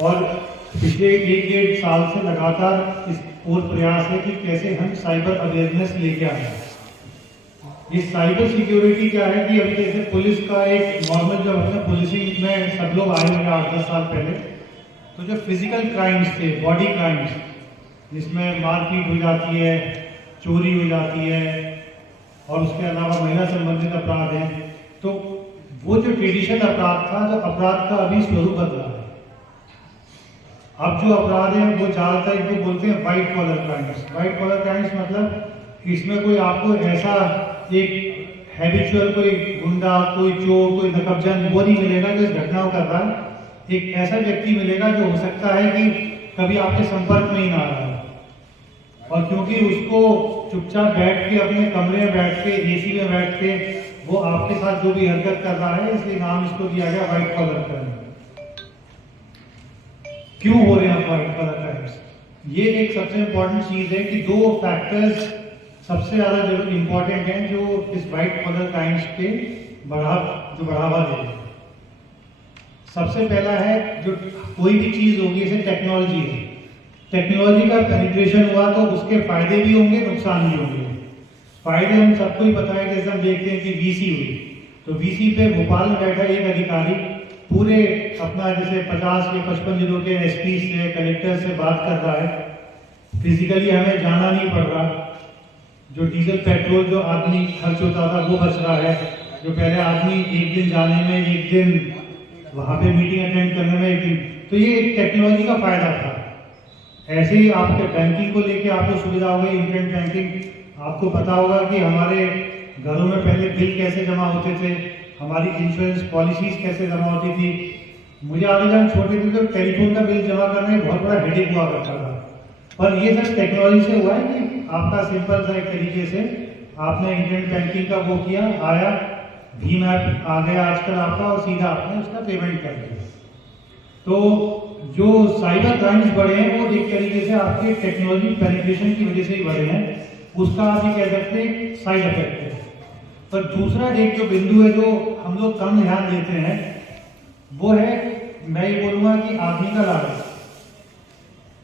और पिछले 1-1.5 साल से लगातार इस और प्रयास है कि कैसे हम साइबर अवेयरनेस लेके आए। ये साइबर सिक्योरिटी क्या है कि अभी जैसे पुलिस का एक नॉर्मल जो है पुलिसिंग में सब लोग आए होंगे 8-10 साल पहले, तो जो फिजिकल क्राइम्स थे, बॉडी क्राइम्स, जिसमें मारपीट हो जाती है, चोरी हो जाती है और उसके अलावा महिला संबंधित अपराध हैं, तो वो जो ट्रेडिशनल अपराध था, जो अपराध का अभी स्वरूप बदला है। अब जो अपराध है वो ज़्यादातर इनको बोलते हैं white collar crimes. White collar crimes मतलब इसमें कोई आपको ऐसा एक हैबिचुअल कोई गुंडा, कोई चोर, कोई नकबजन वो नहीं मिलेगा जो इस घटना को कर रहा है। एक ऐसा व्यक्ति मिलेगा जो हो सकता है कि कभी आपके संपर्क में ही ना आ रहा है, और क्योंकि उसको चुपचाप बैठ के अपने कमरे में बैठ के एसी में बैठ के वो आपके साथ जो भी हरकत कर रहा है, इसलिए नाम इसको दिया गया व्हाइट कॉलर क्राइम। क्यों हो रहे हैं व्हाइट कॉलर क्राइम्स? ये एक सबसे इंपॉर्टेंट चीज है कि दो फैक्टर्स सबसे ज्यादा जो इंपॉर्टेंट हैं जो इस व्हाइट कॉलर क्राइम्स के बढ़ावा दे रहे हैं। सबसे पहला है, जो कोई भी चीज होगी जैसे टेक्नोलॉजी है, टेक्नोलॉजी का पेनिट्रेशन हुआ तो उसके फायदे भी होंगे, नुकसान भी होंगे। फायदे हम सबको ही पता है, जैसे हम देखते हैं कि वीसी हुई, तो वीसी पे भोपाल में बैठा एक अधिकारी पूरे अपना जैसे 50 के 55 जिलों के एसपी से, कलेक्टर से बात कर रहा है। फिजिकली हमें जाना नहीं पड़ रहा, जो डीजल पेट्रोल जो आदमी खर्च होता था वो बच रहा है। जो पहले आदमी एक दिन जाने में, एक दिन वहां पे मीटिंग अटेंड करने में, एक दिन, तो ये एक टेक्नोलॉजी का फायदा था। ऐसे ही आपके बैंकिंग को लेके आपको सुविधा हो गई, इंटरनेट बैंकिंग। आपको पता होगा कि हमारे घरों में पहले बिल कैसे जमा होते थे, हमारी इंश्योरेंस पॉलिसीज कैसे जमा होती थी। मुझे आगे जब हम छोटे थे तो टेलीफोन का बिल जमा करना एक बहुत बड़ा हेडेक हुआ करता था, पर ये सब टेक्नोलॉजी से हुआ है कि आपका सिंपल सा एक तरीके से आपने इंटरनेट बैंकिंग का वो किया, आया भीम ऐप आ गया आजकल आपका, और सीधा आपने उसका पेमेंट कर दिया। तो जो साइबर क्राइम्स बढ़े हैं वो एक तरीके से आपके टेक्नोलॉजी पेनिट्रेशन की वजह से ही बढ़े हैं, उसका आप ये कह सकते हैं साइड इफेक्ट है। पर दूसरा एक जो बिंदु है जो हम लोग कम ध्यान देते हैं वो है, मैं ये बोलूंगा कि आदमी का लालच।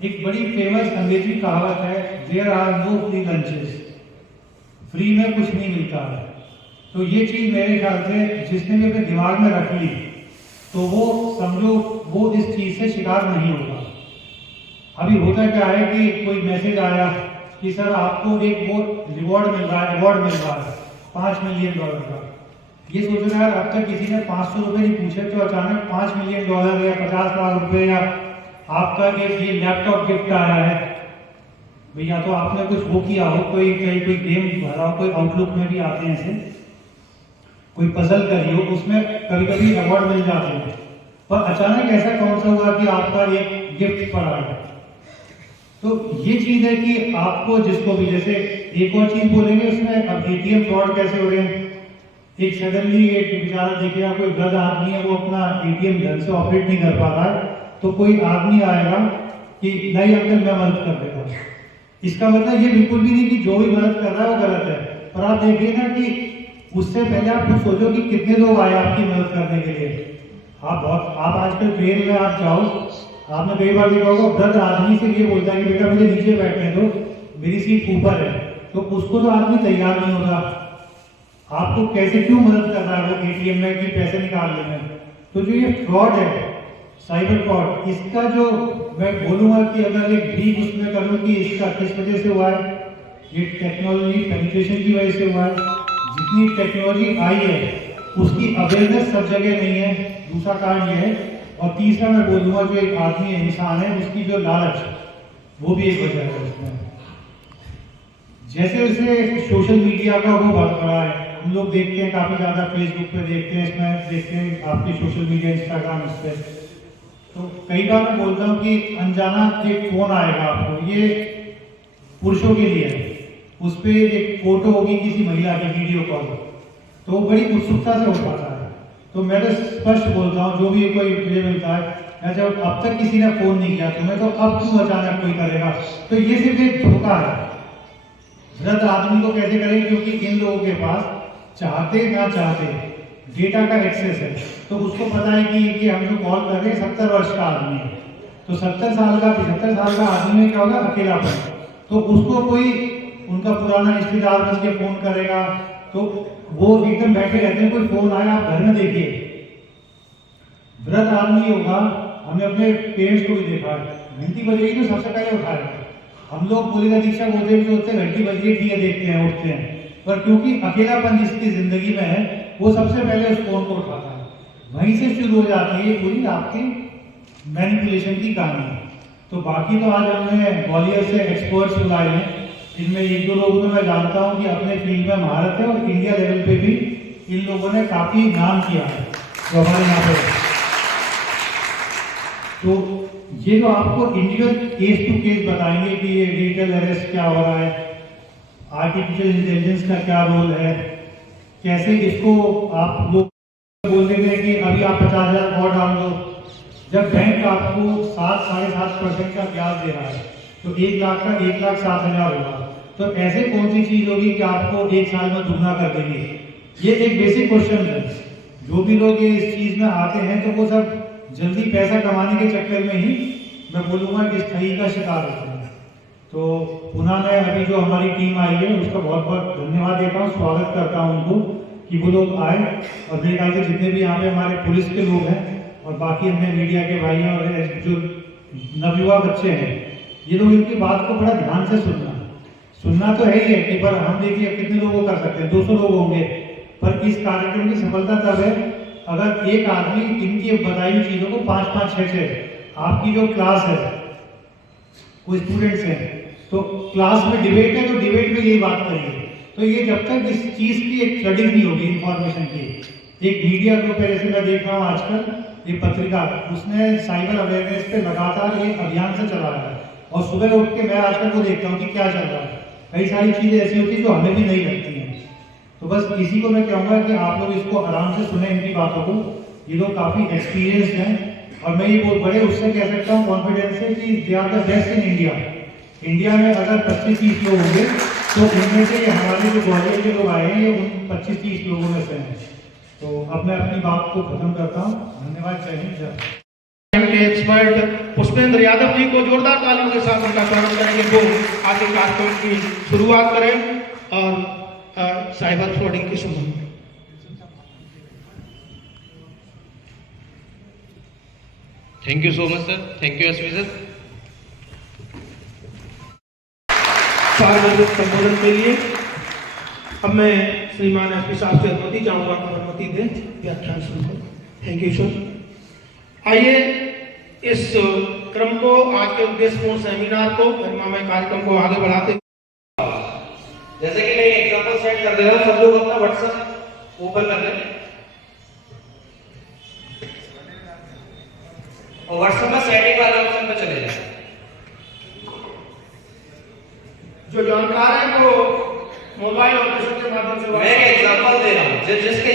एक बड़ी फेमस अंग्रेजी कहावत है, there are no free lunches, फ्री में कुछ नहीं मिलता है। तो ये चीज मेरे ख्याल से जिसने भी अपने दिमाग में रख ली तो वो समझो वो इस चीज से शिकार नहीं होगा। अभी होता क्या है कि कोई मैसेज आया कि सर आपको एक वो रिवॉर्ड मिल रहा है, अवार्ड मिल रहा है $5 मिलियन का। ये सोच रहा है अब तक किसी ने 500 रुपए नहीं पूछे, तो अचानक $5 मिलियन या 50 लाख रुपए या आपका एक ये लैपटॉप गिफ्ट आया है। भैया तो आपने कुछ वो किया हो, कोई गेम भरा हो, कोई आउटलुक में भी आते हैं ऐसे, कोई पजल करी हो, उसमें कभी कभी अवार्ड मिल जाते हैं। पर अचानक ऐसा कौन सा हुआ कि आपका एक गिफ्ट पड़ा है? तो ये चीज है कि आपको जिसको भी, जैसे एक और चीज बोलेंगे उसमें, अब एटीएम फ्रॉड कैसे हो रहे हैं। एक सडनली एक बेचारा देखेगा कोई वृद्ध आदमी है, वो अपना एटीएम ढंग से ऑपरेट नहीं कर पा रहा है, तो कोई आदमी आएगा कि नहीं अंकल मैं मदद कर देता हूँ। इसका मतलब ये बिल्कुल भी नहीं कि जो भी मदद कर रहा है वो गलत है, पर आप देखिए ना कि उससे पहले आप खुद सोचो कि कितने लोग आए आपकी मदद करने के लिए। आप आजकल ट्रेन में आप जाओ, आपने कई बार देखा होगा वृद्ध आदमी से ये बोलता है कि बेटा मुझे नीचे बैठने दो, मेरी सीट ऊपर है, तो उसको तो आदमी तैयार नहीं होगा। आपको कैसे क्यों मदद कर रहा है वो एटीएम में कि पैसे निकाल लेना। तो जो ये फ्रॉड है, साइबर फ्रॉड, इसका जो मैं बोलूंगा कि अगर एक ब्रीफ उसमें करूं कि इसका किस वजह से हुआ है, ये टेक्नोलॉजी पेनिट्रेशन की वजह से हुआ है। जितनी टेक्नोलॉजी आई है उसकी अवेयरनेस सब जगह नहीं है, दूसरा कारण यह है। और तीसरा मैं बोलूंगा जो एक आदमी है, इंसान है, उसकी जो लालच, वो भी एक वजह है उसमें। जैसे जैसे सोशल मीडिया का वो बढ़ रहा है, हम लोग देखते हैं काफी ज्यादा फेसबुक पे देखते हैं, इसमें देखते हैं आपकी सोशल मीडिया, इंस्टाग्राम, इस पे तो कई बार मैं बोलता हूँ कि अनजाना एक फोन आएगा आपको, ये पुरुषों के लिए है, उस पर एक फोटो होगी किसी महिला की, वीडियो कॉल, तो बड़ी उत्सुकता से हो पाता है। तो मैं तो स्पष्ट बोलता हूँ, जो भी कोई मुझे मिलता है, मैं जब अब तक किसी ने फोन नहीं किया तुम्हें, तो अब क्यों अचानक कोई करेगा? तो ये सिर्फ एक धोखा है। वृद्ध आदमी को कैसे करें? क्योंकि इन लोगों के पास चाहते ना चाहते डेटा का एक्सेस है, तो उसको पता है कि हम जो कॉल कर रहे हैं 70 वर्ष का आदमी है, तो 70 साल का 75 साल का आदमी में क्या होगा, अकेलापन। तो उसको कोई उनका पुराना रिश्तेदार बन के फोन करेगा तो वो एकदम बैठे रहते हैं, कोई फोन आया आप घर में देखिए, वृद्ध आदमी होगा, हमने अपने पेरेंट्स को भी देखा है, घंटी बजेगी तो सबसे पहले उठाएगा। हम लोग पुलिस अधीक्षक होते भी होते हैं, घंटी बज रही ठीक है देखते हैं, उठते हैं, पर क्योंकि अकेलापन जिसकी जिंदगी में है वो सबसे पहले उस फोन को उठाता है। वहीं से शुरू हो जाती है पूरी आपकी मैनिपुलेशन की कहानी। तो बाकी तो आज हमने ग्वालियर से एक्सपर्ट्स बुलाए हैं, इनमें एक दो लोगों को मैं जानता हूं कि अपने फील्ड में महारत है और इंडिया लेवल पे भी इन लोगों ने काफी नाम किया है तो हमारे यहाँ पे। तो ये जो आपको इंडिविजुअल केस टू केस बताएंगे कि ये डिजिटल अरेस्ट क्या हो रहा है, आर्टिफिशियल इंटेलिजेंस का क्या रोल है, कैसे इसको आप लोग बोल देते हैं कि अभी आप 50,000 और डाल दो, जब बैंक आपको 7-7.5% का ब्याज दे रहा है तो 1 लाख का 1,07,000 होगा। तो ऐसे कौन सी चीज होगी कि आपको 1 साल में दुगना कर देगी? ये एक बेसिक क्वेश्चन है। जो भी लोग ये इस चीज में आते हैं तो वो सब जल्दी पैसा कमाने के चक्कर में ही मैं बोलूंगा कि इस ठगी का शिकार होते हैं। तो पुनः मैं अभी जो हमारी टीम आई है उसका बहुत बहुत धन्यवाद देता हूँ, स्वागत करता हूँ उनको कि वो लोग आए, और मेरे ख्याल से जितने भी यहाँ पे हमारे पुलिस के लोग हैं और बाकी अपने मीडिया के भाई हैं और जो नवयुवा बच्चे हैं, ये लोग इनकी बात को बड़ा ध्यान से सुनना तो है ही है कि पर हम देखिए कितने लोग कर सकते हैं, 200 लोग होंगे, पर इस कार्यक्रम की सफलता तब है अगर एक आदमी इनकी बताई हुई चीजों को 5-5-6 आपकी जो क्लास है, कोई स्टूडेंट्स हैं तो क्लास में डिबेट है तो डिबेट में यही बात करेंगे। तो ये जब तक इस चीज की एक स्टडी नहीं होगी इंफॉर्मेशन की, एक मीडिया ग्रुप है जैसे मैं देख रहा हूँ आजकल ये पत्रिका, उसने साइबर अवेयरनेस पे लगातार एक अभियान से चला रहा है, और सुबह उठ के मैं आजकल वो देखता हूँ कि क्या चल रहा है, कई सारी चीजें ऐसी होती है जो हमें भी नहीं लगती हैं। तो बस इसी को मैं कहूँगा कि आप लोग इसको आराम से सुने इनकी बातों को, ये लोग काफी एक्सपीरियंस्ड हैं, और मैं ये बहुत बड़े उससे कह सकता हूँ कॉन्फिडेंस से कि they are the best in India. India में अगर 25-30 लोग होंगे तो उनमें से हमारे जो ग्वालियर के लोग आए हैं ये उन 25-30 लोगों में से हैं। तो अब मैं अपनी बात को खत्म करता हूँ, धन्यवाद, जय हिंद, जय। के एक्सपर्ट पुष्पेंद्र यादव जी को जोरदार तालियों के साथ उनका स्वागत करेंगे, वो आगे कार्यक्रम की शुरुआत करें और साइबर फ्रॉडिंग के संबंध में। Thank you so much sir, thank you SP sir. सार्वजनिक संबोधन के लिए अब मैं श्रीमान एसपी साहब से अनुमति चाहूंगा, अनुमति दें व्याख्यान शुरू करें। Thank you sir. आइए इस क्रम को, आज के उद्देश्यपूर्ण सेमिनार को, महिमामय कार्यक्रम को आगे बढ़ाते, जैसे कि मैं एग्जांपल सेट कर दे रहा हूं, सब लोग अपना व्हाट्सएप ओपन कर लें और व्हाट्सएप में सेटिंग वाले ऑप्शन पे चले जाएं। जो जानकार है वो मोबाइल एप्लीकेशन के माध्यम से, मैं एक एग्जांपल दे रहा हूं, जिसके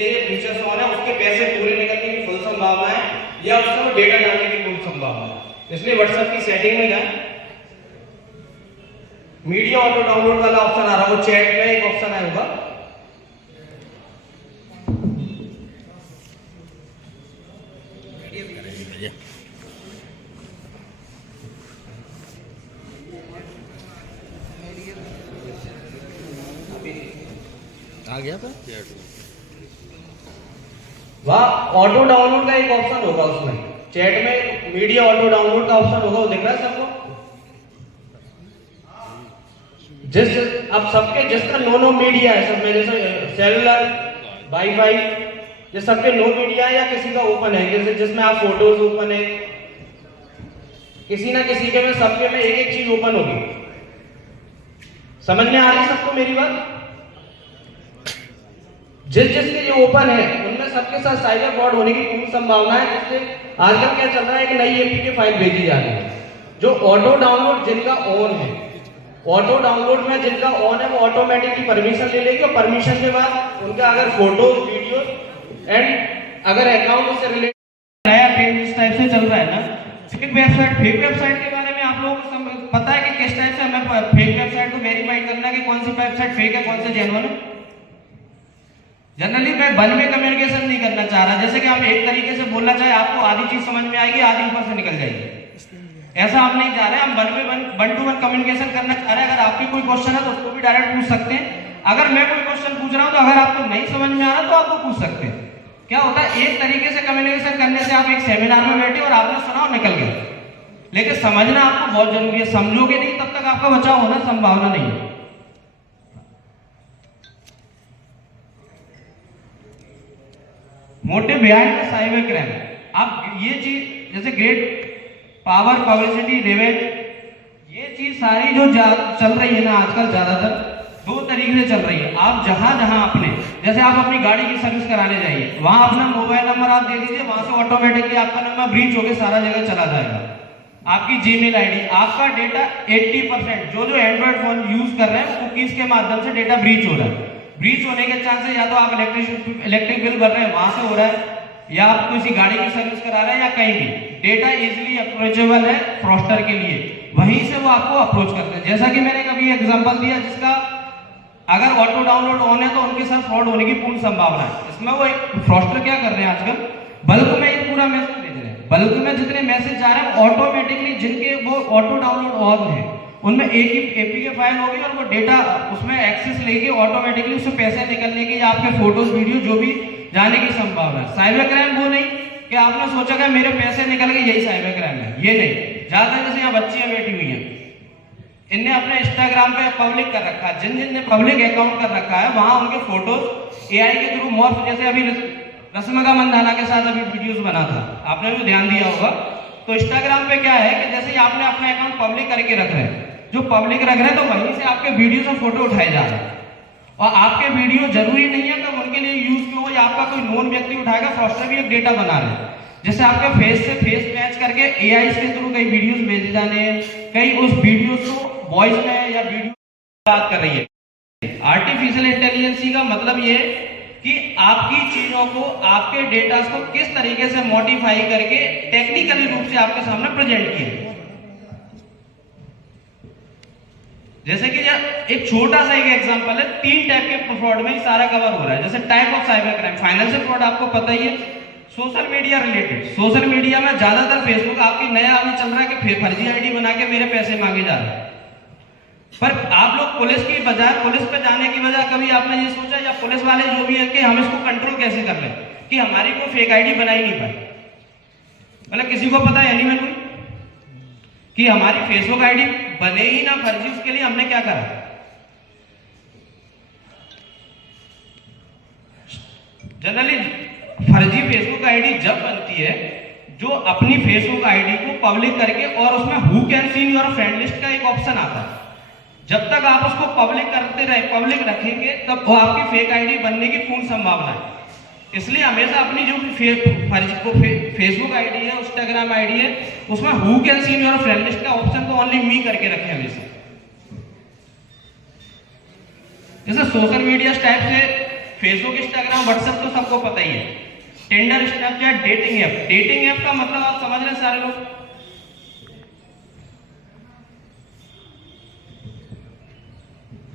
ये फीचर्स ऑन है उसके पैसे पूरे निकलने की फुल संभावना है या उसका डेटा जाने की फुल संभावना है। इसलिए व्हाट्सएप की सेटिंग में जाएं, मीडिया ऑटो डाउनलोड वाला ऑप्शन आ रहा है, वो चैट में एक ऑप्शन आया होगा, आ गया था वहां ऑटो डाउनलोड का एक ऑप्शन होगा, उसमें चैट में मीडिया ऑटो डाउनलोड का ऑप्शन होगा, वो दिख रहा है सबको? अब सबके जिसका नो मीडिया है सब में, जैसे सेलुलर, वाईफाई, ये सबके नो मीडिया है या किसी का ओपन है, जैसे जिसमें आप फोटोज ओपन है, किसी ना किसी के में, सबके में एक एक चीज ओपन होगी। समझ में आ रही सबको मेरी बात? जिसके जो ओपन है उनमें सबके साथ साइबर फ्रॉड होने की पूरी संभावना है। जिससे आजकल क्या चल रहा है, एक नई एपीके फाइल भेजी जा रही है, जो ऑटो डाउनलोड जिनका ऑन है, ऑटो डाउनलोड में जिनका ऑन है वो ऑटोमेटिकली परमिशन ले लेगी, और परमिशन के बाद उनका अगर फोटो, वीडियो एंड अगर अकाउंट से रिलेटेड नया पेज इस टाइप से चल रहा है ना, फेक वेबसाइट के बारे में आप लोगों को पता है कि किस टाइप से हमें फेक वेबसाइट को वेरीफाई करना है कि कौन सी वेबसाइट फेक है, कौन सी जेन्युइन है? जनरली मैं वन वे कम्युनिकेशन नहीं करना चाह रहा, जैसे कि हम एक तरीके से बोलना चाहे आपको आधी चीज समझ में आएगी, आधी ऊपर से निकल जाएगी, ऐसा हम नहीं चाह रहे। हम वन टू वन कम्युनिकेशन करना चाह रहे हैं। अगर आपकी कोई क्वेश्चन है तो उसको भी डायरेक्ट पूछ सकते हैं। अगर मैं कोई क्वेश्चन पूछ रहा हूं तो अगर आपको नहीं समझ में आ रहा तो आपको पूछ सकते हैं। क्या होता है, एक तरीके से कम्युनिकेशन करने से आप एक सेमिनार में बैठे और आपने सुना और निकल गए, लेकिन समझना आपको बहुत जरूरी है। समझोगे नहीं तब तक आपका बचाव होना संभावना नहीं है। मोटे बिहाइंड द साइबर क्राइम, आप ये चीज जैसे ग्रेट पावर, पब्लिसिटी, रिवेंज, ये चीज सारी जो चल रही है ना आजकल, ज्यादातर दो तरीके से चल रही है। आप जहां जहां अपने, जैसे आप अपनी गाड़ी की सर्विस कराने जाइए, वहां अपना मोबाइल नंबर आप दे दीजिए, वहां से ऑटोमेटिकली आपका नंबर ब्रीच होकर सारा जगह चला जाएगा। आपकी जीमेल आईडी, आपका डेटा 80% जो एंड्रॉइड फोन यूज कर रहे हैं कुकीज के माध्यम से डेटा ब्रीच हो रहा है। ब्रीच होने के चांसेस या तो आप इलेक्ट्रिक बिल भर रहे हैं वहां से हो रहा है, या आप किसी गाड़ी की सर्विस करा रहे हैं, या कहीं भी डेटा इजीली अप्रोचेबल है फ्रॉस्टर के लिए, वहीं से वो आपको अप्रोच करते हैं। जैसा कि मैंने कभी एग्जांपल दिया, जिसका अगर ऑटो डाउनलोड ऑन है तो उनके साथ फ्रॉड होने की पूर्ण संभावना है। इसमें वो एक फ्रॉस्टर क्या कर रहे हैं आजकल, बल्क में एक पूरा मैसेज भेज रहे हैं, बल्क में जितने मैसेज जा रहे हैं ऑटोमेटिकली, जिनके वो ऑटो डाउनलोड ऑन है उनमें एक ही एपीके फाइल होगी और वो डेटा उसमें एक्सेस लेके ऑटोमेटिकली उससे पैसे निकलने की या आपके फोटोज वीडियो जो भी जाने की संभावना है। साइबर क्राइम वो नहीं कि आपने सोचा कि मेरे पैसे निकल गए, यही साइबर क्राइम है, ये नहीं। ज्यादा जैसे यहाँ बच्चियां बैठी हुई हैं, इनने अपने इंस्टाग्राम पे पब्लिक कर रखा है, जिन ने पब्लिक अकाउंट कर रखा है वहां उनके फोटोज एआई के थ्रू मॉर्फ, जैसे अभी रश्मिका मंदाना के साथ अभी वीडियोस बना था, आपने भी ध्यान दिया होगा। तो इंस्टाग्राम पे क्या है कि जैसे ही आपने अपना अकाउंट पब्लिक करके रख रहे हैं, जो पब्लिक रख रहे हैं तो वहीं से आपके वीडियोस और फोटो उठाए जा रहे हैं, और आपके वीडियो जरूरी नहीं है कि उनके लिए यूज क्यों हो, या आपका कोई नोन व्यक्ति उठाएगा। फ्रॉस्टर भी एक डेटा बना रहे हैं, जैसे आपके फेस से फेस मैच करके एआई के थ्रू कई वीडियोस भेजे जाने हैं, कई उस वीडियोस को वॉइस में या वीडियो बात कर रही है। आर्टिफिशियल इंटेलिजेंस का मतलब ये कि आपकी चीजों को, आपके डेटा को किस तरीके से मॉडिफाई करके टेक्निकली रूप से आपके सामने प्रेजेंट किए। जैसे कि एक छोटा सा एक एग्जांपल है, 3 टाइप के फ्रॉड में सारा कवर हो रहा है। जैसे type of cyber crime, financial fraud आपको पता ही है, social media related, social media में ज्यादातर फेसबुक आपकी नया अभी चल रहा है कि फर्जी आईडी बना के मेरे पैसे मांगे जा रहे हैं। पर आप लोग पुलिस की बजाय, पुलिस पे जाने की बजाय कभी आपने ये सोचा, या पुलिस वाले जो भी है, कि हम इसको कंट्रोल कैसे कर लें कि हमारी कोई फेक आईडी बनाई नहीं पाए। मतलब किसी को पता है नहीं कोई कि हमारी फेसबुक आईडी बने ही ना फर्जी, उसके लिए हमने क्या करा। जनरली फर्जी फेसबुक आईडी जब बनती है, जो अपनी फेसबुक आईडी को पब्लिक करके, और उसमें who can see your friend list का एक ऑप्शन आता है, जब तक आप उसको पब्लिक करते रहे, पब्लिक रखेंगे, तब वो आपकी फेक आईडी बनने की पूर्ण संभावना है। इसलिए हमेशा अपनी जो फेसबुक आईडी है, इंस्टाग्राम आईडी है, उसमें who can see your friend list का ऑप्शन को ओनली मी करके रखें हमेशा। जैसे सोशल मीडिया टाइप से फेसबुक, इंस्टाग्राम, व्हाट्सएप तो सबको पता ही है। Tinder, Snapchat, dating app. Dating app का मतलब आप समझ रहे हैं सारे लोग,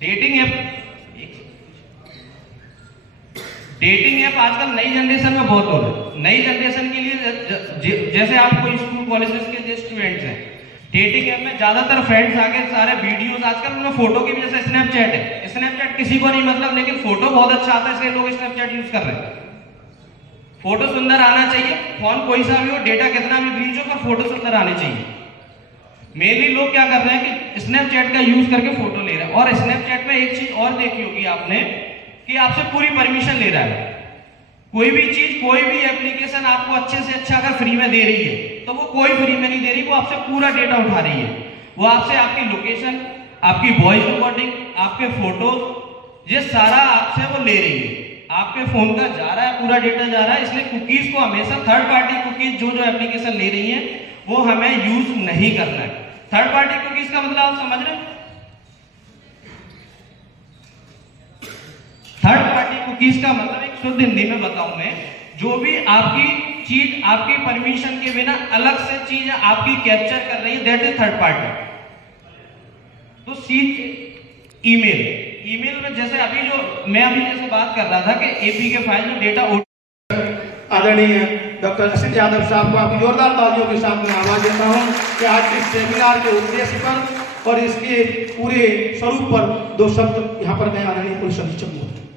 डेटिंग ऐप। डेटिंग ऐप आजकल नई जनरेशन में बहुत हो रहा है। नई जनरेशन के लिए, जैसे आप कोई स्कूल कॉलेजेस के जो स्टूडेंट्स हैं, डेटिंग ऐप में ज्यादातर फ्रेंड्स आके सारे वीडियोस, आजकल उनमें फोटो की भी, जैसे स्नैपचैट है, स्नैपचैट किसी को नहीं मतलब, लेकिन फोटो बहुत अच्छा आता है इसलिए लोग स्नैपचैट यूज कर रहे हैं। फोटो सुंदर आना चाहिए, फोन कोई सा भी हो, डेटा कितना भी ब्रीच हो, पर फोटो सुंदर आनी चाहिए। मेनली लोग क्या कर रहे हैं कि स्नैपचैट का यूज करके फोटो ले रहे हैं। और स्नैपचैट में एक चीज और देखी होगी आपने कि आपसे पूरी परमिशन ले रहा है। कोई भी चीज, कोई भी एप्लीकेशन आपको अच्छे से अच्छा अगर फ्री में दे रही है, तो वो कोई फ्री में नहीं दे रही, वो आपसे पूरा डेटा उठा रही है। वो आपसे आपकी लोकेशन, आपकी वॉइस रिकॉर्डिंग, आपके फोटोज, ये सारा आपसे वो ले रही है। आपके फोन का जा रहा है, पूरा डेटा जा रहा है। इसलिए कुकीज को हमेशा, थर्ड पार्टी कुकीज जो एप्लीकेशन ले रही है, वो हमें यूज नहीं करना है। थर्ड पार्टी कुकीज का मतलब आप समझ रहे हैं? थर्ड पार्टी कुकीज का मतलब, एक शुद्ध हिंदी में बताऊं मैं, जो भी आपकी चीज आपकी परमिशन के बिना अलग से चीज आपकी कैप्चर कर रही है, दैट इज थर्ड पार्टी। तो सी ईमेल, ईमेल में जैसे अभी जो मैं अभी जैसे बात कर रहा था कि एपी के फाइल में डेटा आदरणीय डॉक्टर असित यादव साहब को आप जोरदार तालियों के साथ में आवाज देता हूं कि आज इस सेमिनार के उद्देश्य पर और इसके पूरे स्वरूप पर दो शब्द यहाँ पर मैं आदरणीय पुलिस अधीक्षक